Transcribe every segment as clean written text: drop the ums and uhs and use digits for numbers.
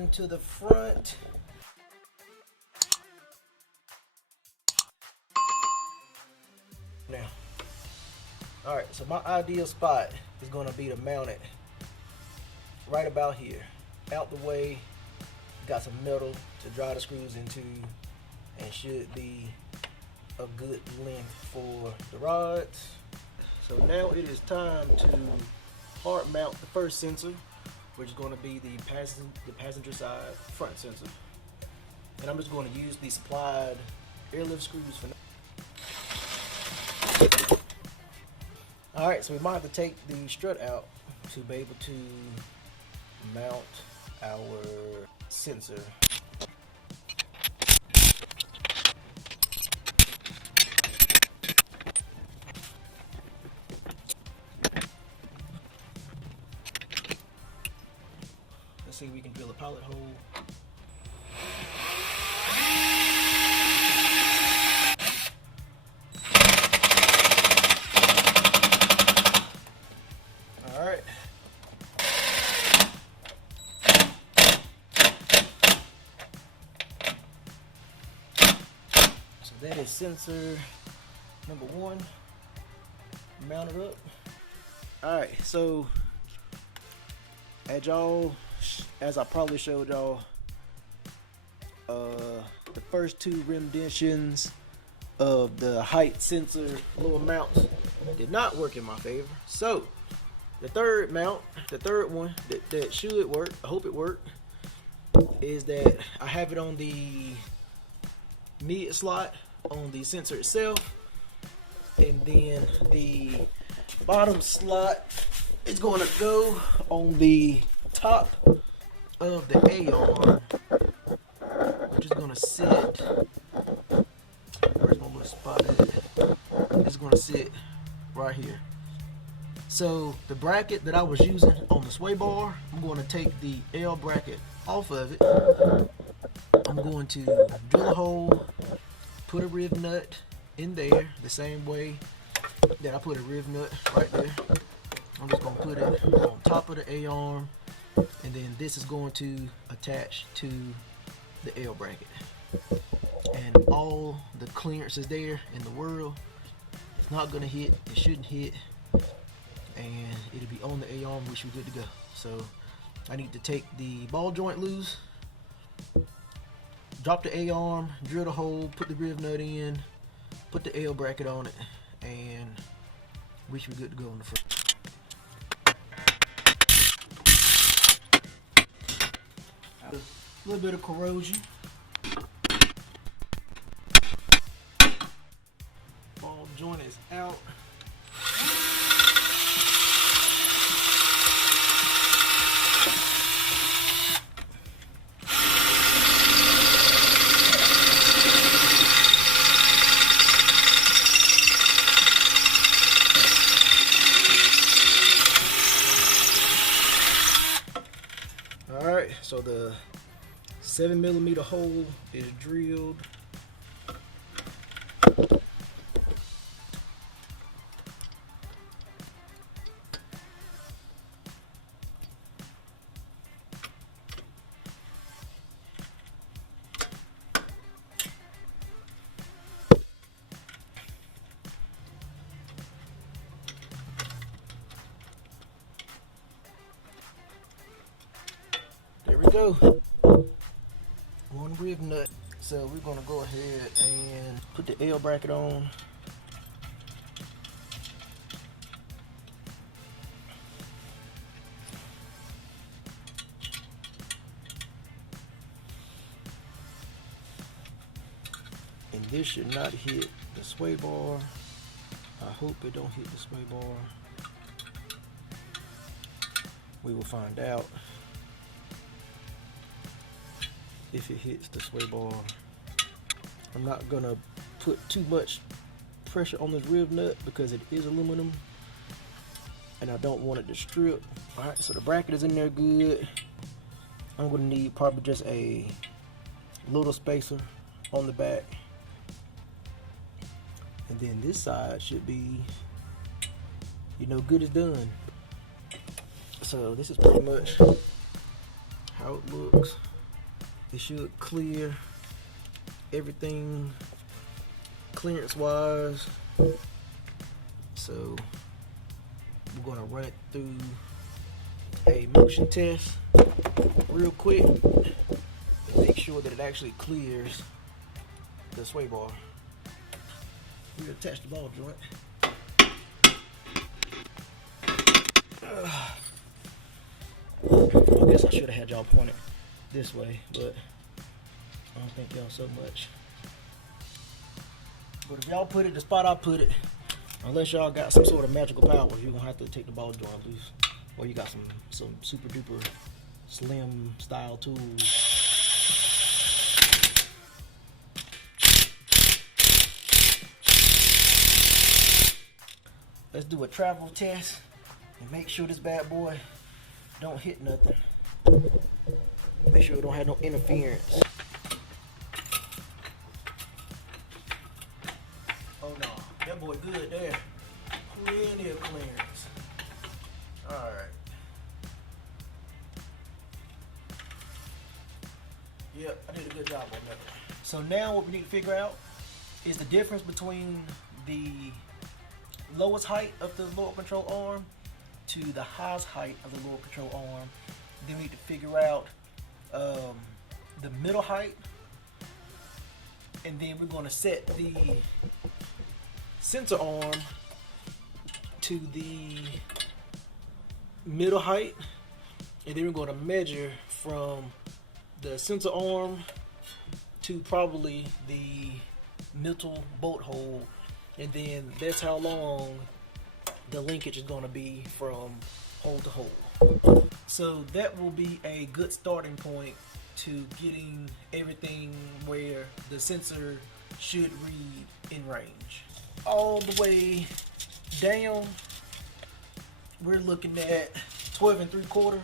in to the front. Now, all right, so my ideal spot is going to be to mount it right about here, out the way. Got some metal to drive the screws into, and should be a good length for the rods. So now it is time to hard mount the first sensor, which is going to be the passenger side front sensor. And I'm just going to use the supplied airlift screws for now. Alright, so we might have to take the strut out to be able to mount our sensor. Let's see if we can drill a pilot hole. Alright. So that is sensor number 1 mounted up. Alright, so as I probably showed y'all, the first 2 renditions of the height sensor lower mounts did not work in my favor. So the third mount, the third one that should work, I hope it worked, is that I have it on the mid slot on the sensor itself, and then the bottom slot is going to go on the top of the A-arm, which is going to sit, where's my little spot at? It's going to sit right here. So the bracket that I was using on the sway bar, I'm going to take the L bracket off of it. I'm going to drill a hole, put a riv nut in there the same way that I put a riv nut right there. I'm just going to put it on top of the A-arm, and then this is going to attach to the L bracket. And all the clearances there in the world, it's not going to hit, it shouldn't hit, and it'll be on the A-arm, we should be good to go. So I need to take the ball joint loose, drop the A-arm, drill the hole, put the riv nut in, put the L bracket on it, and we should be good to go on the front. A little bit of corrosion. Ball joint is out. Alright, so the 7mm hole is drilled. There we go. One rib nut. So we're gonna go ahead and put the L bracket on. And this should not hit the sway bar. I hope it don't hit the sway bar. We will find out if it hits the sway bar. I'm not gonna put too much pressure on this rib nut because it is aluminum and I don't want it to strip. Alright, so the bracket is in there good. I'm gonna need probably just a little spacer on the back, and then this side should be, you know, good as done. So this is pretty much how it looks. It should clear everything clearance wise. So we're gonna run it through a motion test real quick and make sure that it actually clears the sway bar. We attach the ball joint. I guess I should have had y'all point it this way, but I don't think y'all so much. But if y'all put it the spot I put it, unless y'all got some sort of magical powers, you're gonna have to take the ball joint loose, or you got some super duper slim style tools. Let's do a travel test and make sure this bad boy don't hit nothing. Make sure it don't have no interference. Oh no, that boy good there. Plenty of clearance. Alright. Yep, I did a good job on that. So now what we need to figure out is the difference between the lowest height of the lower control arm to the highest height of the lower control arm. Then we need to figure out the middle height, and then we're going to set the sensor arm to the middle height, and then we're going to measure from the sensor arm to probably the middle bolt hole, and then that's how long the linkage is going to be from hole to hole. So that will be a good starting point to getting everything where the sensor should read in range. All the way down, we're looking at 12 3/4.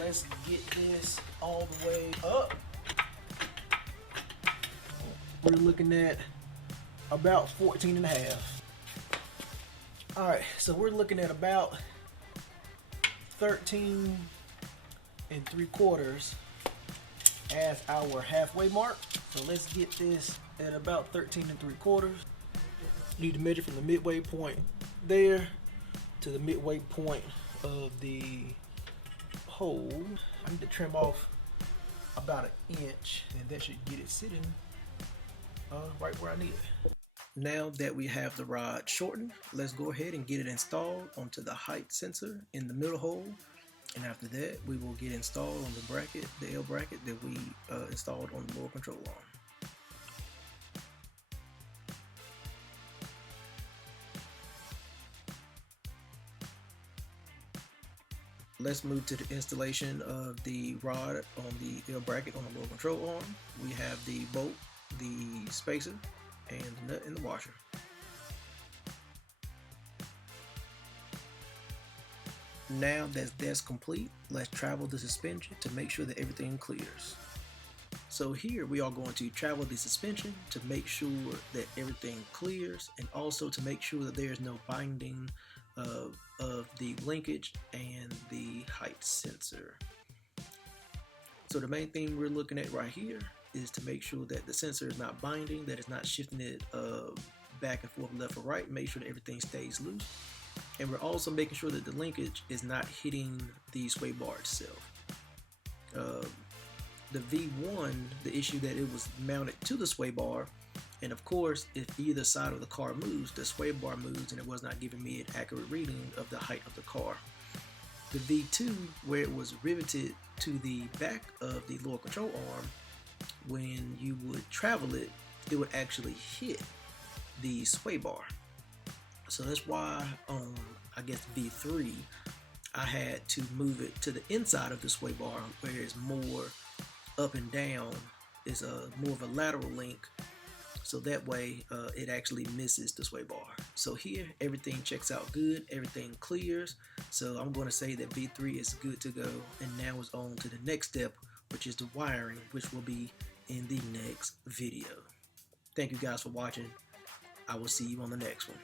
Let's get this all the way up. We're looking at about 14 1/2. All right, so we're looking at about 13 3/4 as our halfway mark. So let's get this at about 13 3/4. Need to measure from the midway point there to the midway point of the hole. I need to trim off about 1 inch, and that should get it sitting right where I need it. Now that we have the rod shortened, let's go ahead and get it installed onto the height sensor in the middle hole. And after that, we will get installed on the bracket, the L bracket that we installed on the lower control arm. Let's move to the installation of the rod on the L bracket on the lower control arm. We have the bolt, the spacer, and the nut and the washer. Now that that's complete, let's travel the suspension to make sure that everything clears. So here we are going to travel the suspension to make sure that everything clears, and also to make sure that there's no binding of the linkage and the height sensor. So the main thing we're looking at right here is to make sure that the sensor is not binding, that it's not shifting it back and forth, left or right. Make sure that everything stays loose. And we're also making sure that the linkage is not hitting the sway bar itself. The V1, the issue that it was mounted to the sway bar, and of course, if either side of the car moves, the sway bar moves, and it was not giving me an accurate reading of the height of the car. The V2, where it was riveted to the back of the lower control arm, when you would travel it, it would actually hit the sway bar. So that's why I guess V3, I had to move it to the inside of the sway bar, where it's more up and down, is more of a lateral link, so that way it actually misses the sway bar. So here everything checks out good, everything clears, so I'm going to say that V3 is good to go, and now it's on to the next step, which is the wiring, which will be in the next video. Thank you guys for watching. I will see you on the next one.